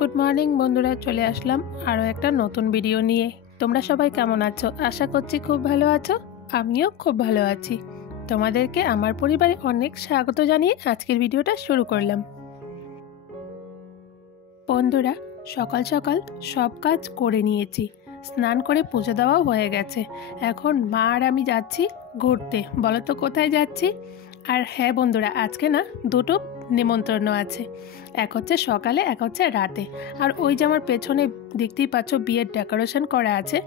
Good morning बंधुरा चले आसलाम आरो एक नतून भिडियो निये। तोमरा सबाई केमन आछो? आशा करछि खूब भालो आछो। आमिओ खूब भालो आछि। तोमादेरके आमार परिबारे अनेक स्वागत जानिये आजकेर भिडियोटा शुरू करलाम। बंधुरा सकाल सकाल सब काज करे नियेछि, स्नान करे पुजो देওয়াও হয়ে গেছে। এখন মা আর আমি যাচ্ছি ঘুরতে। বলো তো কোথায় যাচ্ছি? আর হ্যাঁ বন্ধুরা, আজকে না দুটো নিমন্ত্রণ আছে, এক হচ্ছে সকালে এক হচ্ছে রাতে। আর ওই যে আমার পেছনে দেখতেই পাচ্ছ বিয়ের ডেকোরেশন করা আছে,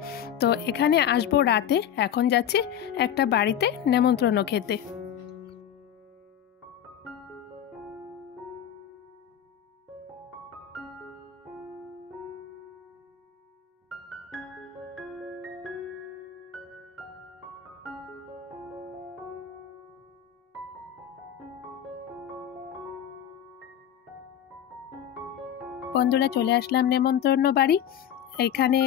তো এখানে আসবো রাতে। এখন যাচ্ছি একটা বাড়িতে নিমন্ত্রণ খেতে। বন্ধুরা চলে আসলাম নেমন্তন্ন বাড়ি। এখানে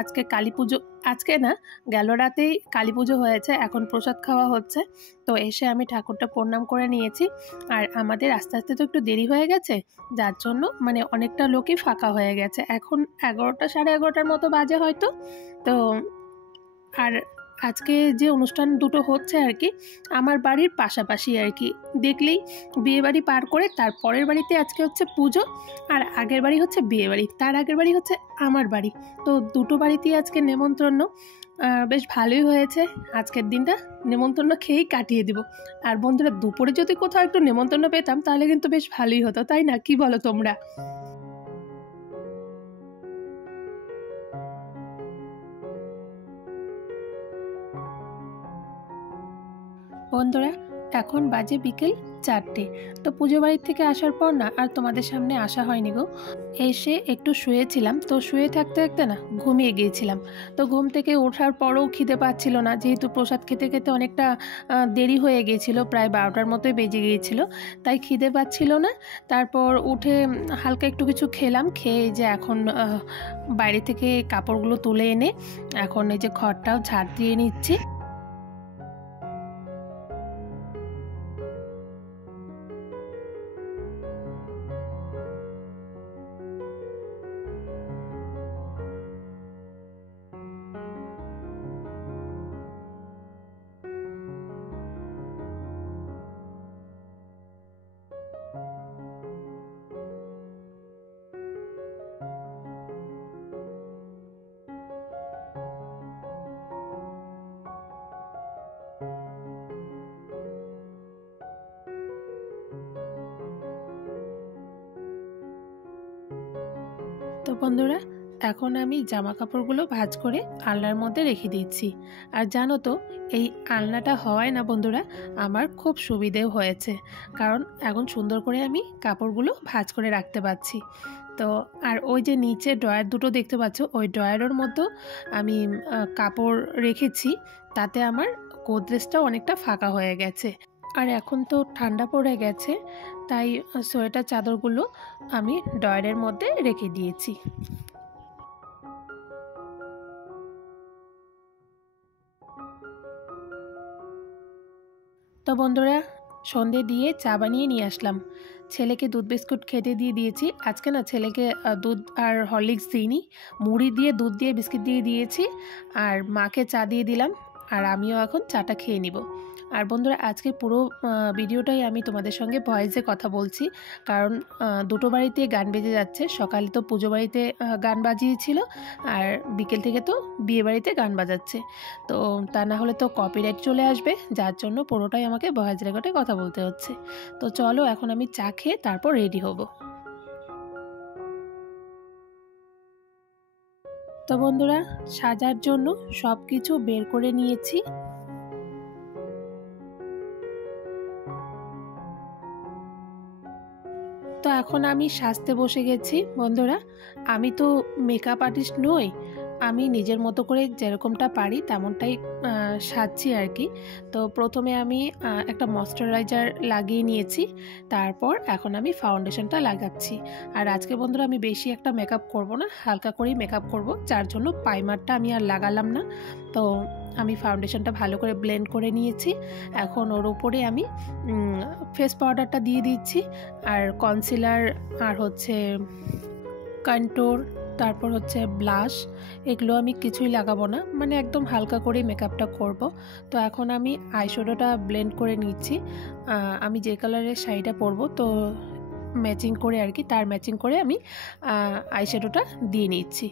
আজকে কালী পুজো, আজকে না গেল রাতেই কালী পুজো হয়েছে, এখন প্রসাদ খাওয়া হচ্ছে। তো এসে আমি ঠাকুরটা প্রণাম করে নিয়েছি। আর আমাদের আস্তে আস্তে তো একটু দেরি হয়ে গেছে, যার জন্য মানে অনেকটা লোকই ফাঁকা হয়ে গেছে। এখন 11টা সাড়ে 11টার মতো বাজে হয়তো। তো আর আজকে যে অনুষ্ঠান দুটো হচ্ছে আর কি আমার বাড়ির পাশাপাশি আর কি, দেখলেই বিয়ে বাড়ি পার করে তার পরের বাড়িতে আজকে হচ্ছে পুজো, আর আগের বাড়ি হচ্ছে বিয়ে বাড়ি, তার আগের বাড়ি হচ্ছে আমার বাড়ি। তো দুটো বাড়িতেই আজকে নেমন্তন্ন। বেশ ভালোই হয়েছে, আজকের দিনটা নেমন্তন্ন খেয়েই কাটিয়ে দিব। আর বন্ধুরা দুপুরে যদি কোথাও একটু নেমন্তন্ন পেতাম তাহলে কিন্তু বেশ ভালোই হতো, তাই না? কি বলো তোমরা? বন্ধুরা এখন বাজে বিকেল 4টে। তো পুজো বাড়ির থেকে আসার পর না আর তোমাদের সামনে আসা হয়নি গো। এসে একটু শুয়েছিলাম, তো শুয়ে থাকতে থাকতে না ঘুমিয়ে গিয়েছিলাম। তো ঘুম থেকে ওঠার পরও খিদে পাচ্ছিল না, যেহেতু প্রসাদ খেতে খেতে অনেকটা দেরি হয়ে গিয়েছিল, প্রায় 12টার মতোই বেজে গিয়েছিল, তাই খিদে পাচ্ছিল না। তারপর উঠে হালকা একটু কিছু খেলাম, খেয়ে যে এখন বাইরে থেকে কাপড়গুলো তুলে এনে এখন এই যে ঘরটাও ঝাড় দিয়ে নিচ্ছি। তো বন্ধুরা এখন আমি জামা কাপড়গুলো ভাঁজ করে আলনার মধ্যে রেখে দিচ্ছি। আর জানো তো এই আলনাটা হওয়ায় না বন্ধুরা আমার খুব সুবিধেও হয়েছে, কারণ এখন সুন্দর করে আমি কাপড়গুলো ভাঁজ করে রাখতে পারছি। তো আর ওই যে নিচে ড্রয়ার দুটো দেখতে পাচ্ছ, ওই ড্রয়ারের মধ্যে আমি কাপড় রেখেছি, তাতে আমার গোদরেজটা অনেকটা ফাঁকা হয়ে গেছে। আর এখন তো ঠান্ডা পড়ে গেছে, তাই সোয়েটার চাদরগুলো আমি ড্রয়ারের মধ্যে রেখে দিয়েছি। তো বন্ধুরা সন্ধে দিয়ে চা বানিয়ে নিয়ে আসলাম। ছেলেকে দুধ বিস্কুট খেতে দিয়ে দিয়েছি। আজকে না ছেলেকে দুধ আর হরলিক্স দিইনি, মুড়ি দিয়ে দুধ দিয়ে বিস্কিট দিয়ে দিয়েছি। আর মাকে চা দিয়ে দিলাম, আর আমিও এখন চাটা খেয়ে নিব। আর বন্ধুরা আজকে পুরো ভিডিওটাই আমি তোমাদের সঙ্গে ভয়েসে কথা বলছি, কারণ দুটো বাড়িতে গান বেজে যাচ্ছে। সকালে তো পুজো বাড়িতে গান বাজিয়েছিল, আর বিকেল থেকে তো বিয়ে বাড়িতে গান বাজাচ্ছে। তো তা না হলে তো কপিরাইট চলে আসবে, যার জন্য পুরোটাই আমাকে ভয়েস রেকর্ডে কথা বলতে হচ্ছে। তো চলো এখন আমি চা খেয়ে তারপর রেডি হব। তো বন্ধুরা সাজার জন্য সব কিছু বের করে নিয়েছি। তো এখন আমি সাজতে বসে গেছি। বন্ধুরা আমি তো মেকআপ আর্টিস্ট নই, আমি নিজের মতো করে যেরকমটা পারি তেমনটাই সাজছি আর কি। তো প্রথমে আমি একটা ময়শ্চারাইজার লাগিয়ে নিয়েছি, তারপর এখন আমি ফাউন্ডেশনটা লাগাচ্ছি। আর আজকে বন্ধুরা আমি বেশি একটা মেকআপ করব না, হালকা করেই মেকআপ করব, যার জন্য প্রাইমারটা আমি আর লাগালাম না। তো আমি ফাউন্ডেশনটা ভালো করে ব্লেন্ড করে নিয়েছি। এখন ওর উপরে আমি ফেস পাউডারটা দিয়ে দিচ্ছি, আর কনসিলার আর হচ্ছে কন্ট্যুর, তারপর হচ্ছে ব্লাশ, এগুলো আমি কিছুই লাগাবো না, মানে একদম হালকা করে মেকআপটা করব। তো এখন আমি আইশ্যাডোটা ব্লেন্ড করে নিচ্ছি। আমি যে কালারের শাড়িটা পরবো তো ম্যাচিং করে আর কি, তার ম্যাচিং করে আমি আইশ্যাডোটা দিয়ে নিচ্ছি।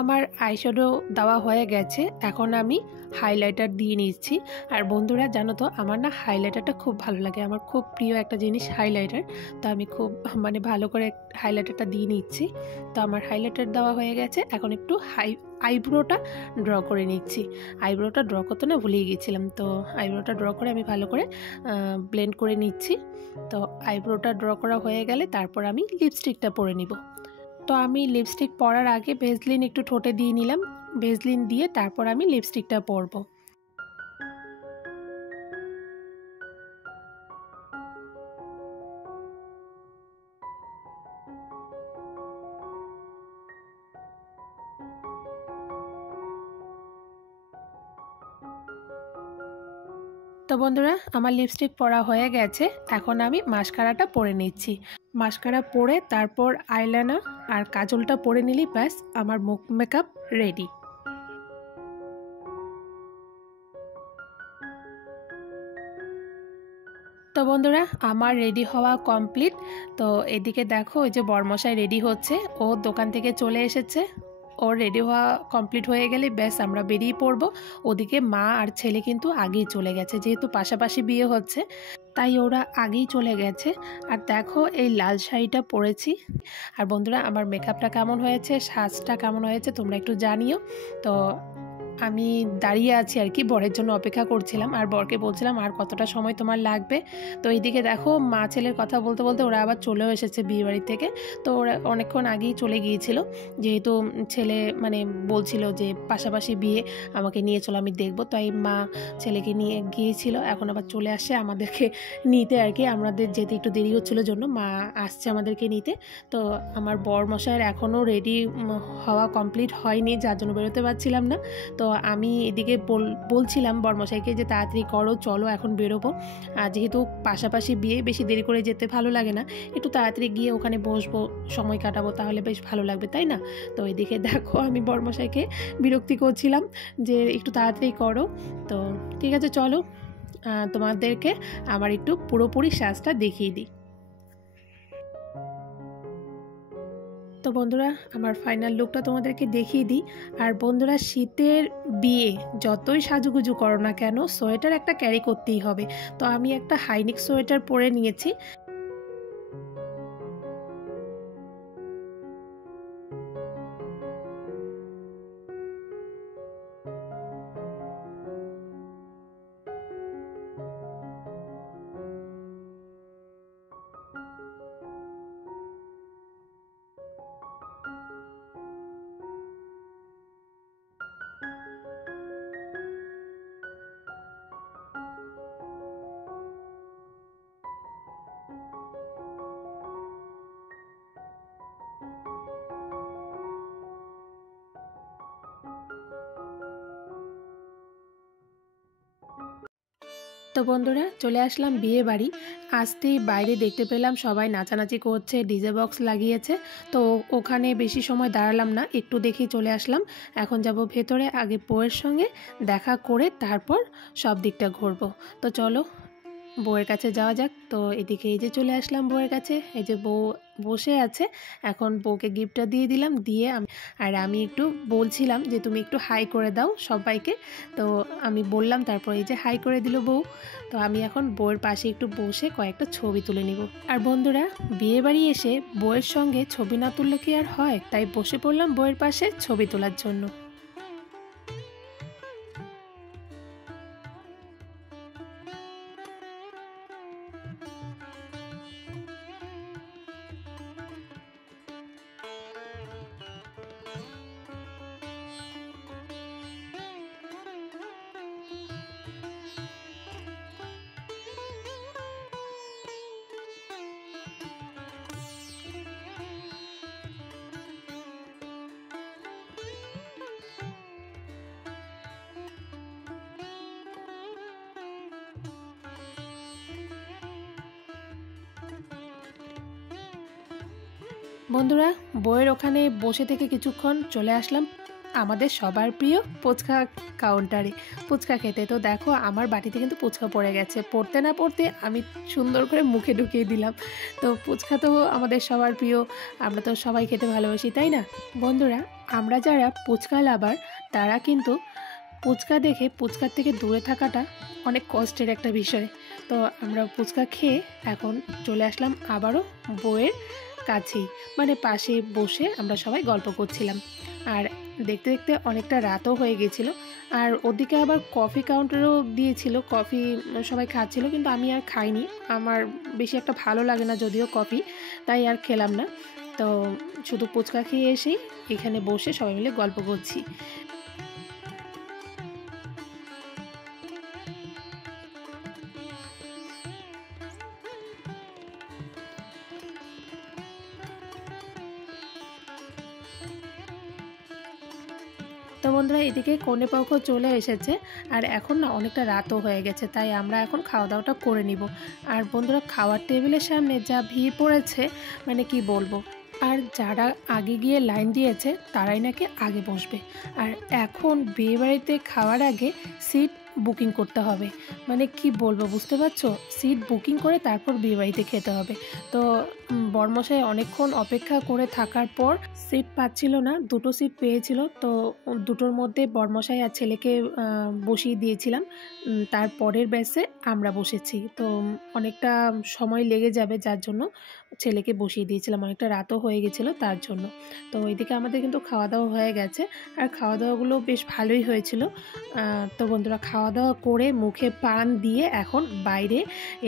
আমার আইশ্যাডো দেওয়া হয়ে গেছে, এখন আমি হাইলাইটার দিয়ে নিচ্ছি। আর বন্ধুরা জানো তো, আমার না হাইলাইটারটা খুব ভালো লাগে, আমার খুব প্রিয় একটা জিনিস হাইলাইটার। তো আমি খুব মানে ভালো করে হাইলাইটারটা দিয়ে নিচ্ছি। তো আমার হাইলাইটার দেওয়া হয়ে গেছে, এখন একটু আইব্রোটা ড্র করে নিচ্ছি। আইব্রোটা ড্র করতে না ভুলিয়ে গিয়েছিলাম, তো আইব্রোটা ড্র করে আমি ভালো করে ব্লেন্ড করে নিচ্ছি। তো আইব্রোটা ড্র করা হয়ে গেলে তারপর আমি লিপস্টিকটা পরে নিব। তো আমি লিপস্টিক পরার আগে ভেজলিন একটু ঠোঁটে দিয়ে নিলাম, ভেজলিন দিয়ে তারপর আমি লিপস্টিকটা পরবো। তো বন্ধুরা, আমার লিপস্টিক পরা হয়ে গেছে, এখন আমি মাস্কারাটা পরে নিচ্ছি। মাস্কারা পরে তারপর আইলাইনার আর কাজলটা পরে নিলেই ব্যাস আমার মুখ মেকআপ রেডি। তো বন্ধুরা, আমার রেডি হওয়া কমপ্লিট। তো এদিকে দেখো, ওই যে বরমশাই রেডি হচ্ছে, ও দোকান থেকে চলে এসেছে। ওর রেডি হওয়া কমপ্লিট হয়ে গেলে ব্যাস আমরা বেরিয়ে পড়বো। ওদিকে মা আর ছেলে কিন্তু আগেই চলে গেছে, যেহেতু পাশাপাশি বিয়ে হচ্ছে তাই ওরা আগেই চলে গেছে। আর দেখো এই লাল শাড়িটা পরেছি। আর বন্ধুরা, আমার মেকআপটা কেমন হয়েছে, সাজটা কেমন হয়েছে তোমরা একটু জানিও। তো আমি দাঁড়িয়ে আছি আর কি, বরের জন্য অপেক্ষা করছিলাম, আর বরকে বলছিলাম আর কতটা সময় তোমার লাগবে। তো এইদিকে দেখো, মা ছেলের কথা বলতে বলতে ওরা আবার চলেও এসেছে বিয়েবাড়ি থেকে। তো ওরা অনেকক্ষণ আগেই চলে গিয়েছিল, যেহেতু ছেলে মানে বলছিল যে পাশাপাশি বিয়ে, আমাকে নিয়ে চলো আমি দেখবো, তাই মা ছেলেকে নিয়ে গিয়েছিল। এখন আবার চলে আসছে আমাদেরকে নিতে আর কি, আমাদের যেতে একটু দেরি হচ্ছিল জন্য মা আসছে আমাদেরকে নিতে। তো আমার বর মশাইয়ের এখনও রেডি হওয়া কমপ্লিট হয়নি, যার জন্য বেরোতে পারছিলাম না। তো আমি এদিকে বলছিলাম বরমশাইকে যে তাড়াতাড়ি করো, চলো এখন বেরোবো। আর যেহেতু পাশাপাশি বিয়ে, বেশি দেরি করে যেতে ভালো লাগে না, একটু তাড়াতাড়ি গিয়ে ওখানে বসবো, সময় কাটাবো, তাহলে বেশ ভালো লাগবে, তাই না? তো এদিকে দেখো, আমি বরমশাইকে বিরক্তি করছিলাম যে একটু তাড়াতাড়ি করো। তো ঠিক আছে, চলো তোমাদেরকে আমার একটু পুরোপুরি সাজটা দেখিয়ে দিই। তো বন্ধুরা, আমার ফাইনাল লুকটা তোমাদেরকে দেখিয়ে দিই। আর বন্ধুরা, শীতের বিয়ে যতই সাজুগুজু করো না কেন, সোয়েটার একটা ক্যারি করতেই হবে। তো আমি একটা হাইনেক সোয়েটার পরে নিয়েছি। তো বন্ধুরা, চলে আসলাম বিয়ে বাড়ি। আসতেই বাইরে দেখতে পেলাম সবাই নাচানাচি করছে, ডিজে বক্স লাগিয়েছে। তো ওখানে বেশি সময় দাঁড়ালাম না, একটু দেখেই চলে আসলাম। এখন যাব ভেতরে, আগে বউয়ের সঙ্গে দেখা করে তারপর সব দিকটা ঘুরবো। তো চলো বউয়ের কাছে যাওয়া যাক। তো এদিকে এই যে চলে আসলাম বউয়ের কাছে, এই যে বউ বসে আছে। এখন বউকে গিফটটা দিয়ে দিলাম, দিয়ে আর আমি একটু বলছিলাম যে তুমি একটু হাই করে দাও সবাইকে। তো আমি বললাম, তারপর এই যে হাই করে দিল বউ। তো আমি এখন বউয়ের পাশে একটু বসে কয়েকটা ছবি তুলে নিব। আর বন্ধুরা, বিয়ে বাড়ি এসে বউয়ের সঙ্গে ছবি না তুললে কি আর হয়, তাই বসে পড়লাম বউয়ের পাশে ছবি তোলার জন্য। বন্ধুরা, বইয়ের ওখানে বসে থেকে কিছুক্ষণ চলে আসলাম আমাদের সবার প্রিয় ফুচকা কাউন্টারে ফুচকা খেতে। তো দেখো আমার বাটিতে কিন্তু ফুচকা পড়ে গেছে, পড়তে না পড়তে আমি সুন্দর করে মুখে ঢুকিয়ে দিলাম। তো ফুচকা তো আমাদের সবার প্রিয়, আমরা তো সবাই খেতে ভালোবাসি, তাই না বন্ধুরা? আমরা যারা ফুচকা লাভার তারা কিন্তু ফুচকা দেখে ফুচকার থেকে দূরে থাকাটা অনেক কষ্টের একটা বিষয়। তো আমরা ফুচকা খেয়ে এখন চলে আসলাম আবারও বইয়ের কাছেই, মানে পাশে বসে আমরা সবাই গল্প করছিলাম। আর দেখতে দেখতে অনেকটা রাতও হয়ে গেছিল। আর ওদিকে আবার কফি কাউন্টারও দিয়েছিল, কফি সবাই খাচ্ছিল, কিন্তু আমি আর খাইনি, আমার বেশি একটা ভালো লাগে না যদিও কফি, তাই আর খেলাম না। তো শুধু ফুচকা খেয়ে এসেই এখানে বসে সবাই মিলে গল্প করছি। তো বন্ধুরা, এদিকে কনেপক্ষ চলে এসেছে আর এখন না অনেকটা রাতও হয়ে গেছে, তাই আমরা এখন খাওয়া দাওয়াটা করে নিব। আর বন্ধুরা, খাওয়ার টেবিলের সামনে যা ভিড় পড়েছে মানে কি বলবো। আর যারা আগে গিয়ে লাইন দিয়েছে তারাই নাকি আগে বসবে। আর এখন বিয়েবাড়িতে খাওয়ার আগে সিট বুকিং করতে হবে, মানে কি বলবো, বুঝতে পারছো? সিট বুকিং করে তারপর বিয়েবাড়িতে খেতে হবে। তো বরমশাই অনেকক্ষণ অপেক্ষা করে থাকার পর সিট পাচ্ছিল না, দুটো সিট পেয়েছিল। তো দুটোর মধ্যে বরমশাই আর ছেলেকে বসিয়ে দিয়েছিলাম, তার পরের ব্যাচে আমরা বসেছি। তো অনেকটা সময় লেগে যাবে, যার জন্য ছেলেকে বসিয়ে দিয়েছিলাম, অনেকটা রাতও হয়ে গেছিলো তার জন্য। তো এদিকে আমাদের কিন্তু খাওয়া দাওয়া হয়ে গেছে, আর খাওয়া দাওয়াগুলো বেশ ভালোই হয়েছিল। তো বন্ধুরা, খাওয়া দাওয়া করে মুখে পান দিয়ে এখন বাইরে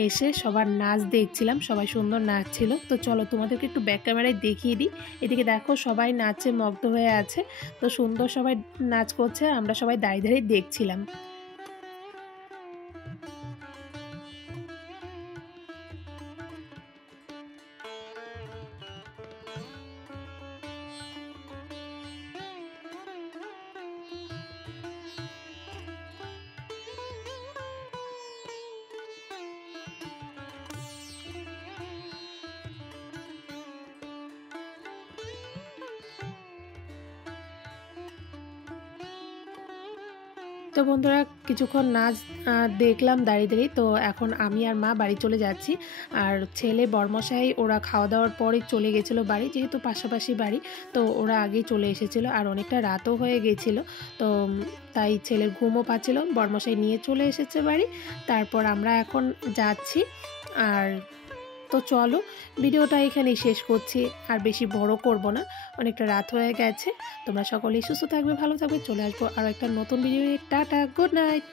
এসে সবার নাচ দেখছিলাম, সবাই সুন্দর নাচছিল। তো চলো তোমাদেরকে একটু ব্যাক ক্যামেরায় দেখিয়ে দিই। এদিকে দেখো সবাই নাচে মগ্ন হয়ে আছে, তো সুন্দর সবাই নাচ করছে, আমরা সবাই দাঁড়িয়ে দাঁড়িয়ে দেখছিলাম। তো বন্ধুরা, কিছুক্ষণ নাচ দেখলাম দাঁড়িয়ে দাঁড়িয়ে। তো এখন আমি আর মা বাড়ি চলে যাচ্ছি, আর ছেলে বরমশাই ওরা খাওয়া দাওয়ার পরে চলে গেছিলো বাড়ি, যেহেতু পাশাপাশি বাড়ি, তো ওরা আগেই চলে এসেছিলো আর অনেকটা রাতও হয়ে গেছিলো। তো তাই ছেলের ঘুমও পাচ্ছিল, বরমশাই নিয়ে চলে এসেছে বাড়ি। তারপর আমরা এখন যাচ্ছি। আর তো চলো ভিডিওটা এখানেই শেষ করছি, আর বেশি বড় করব না, অনেকটা রাত হয়ে গেছে। তোমরা সকলেই সুস্থ থাকবে, ভালো থাকবে, চলে আসবো আর একটা নতুন ভিডিও নিয়ে। Tata, good night.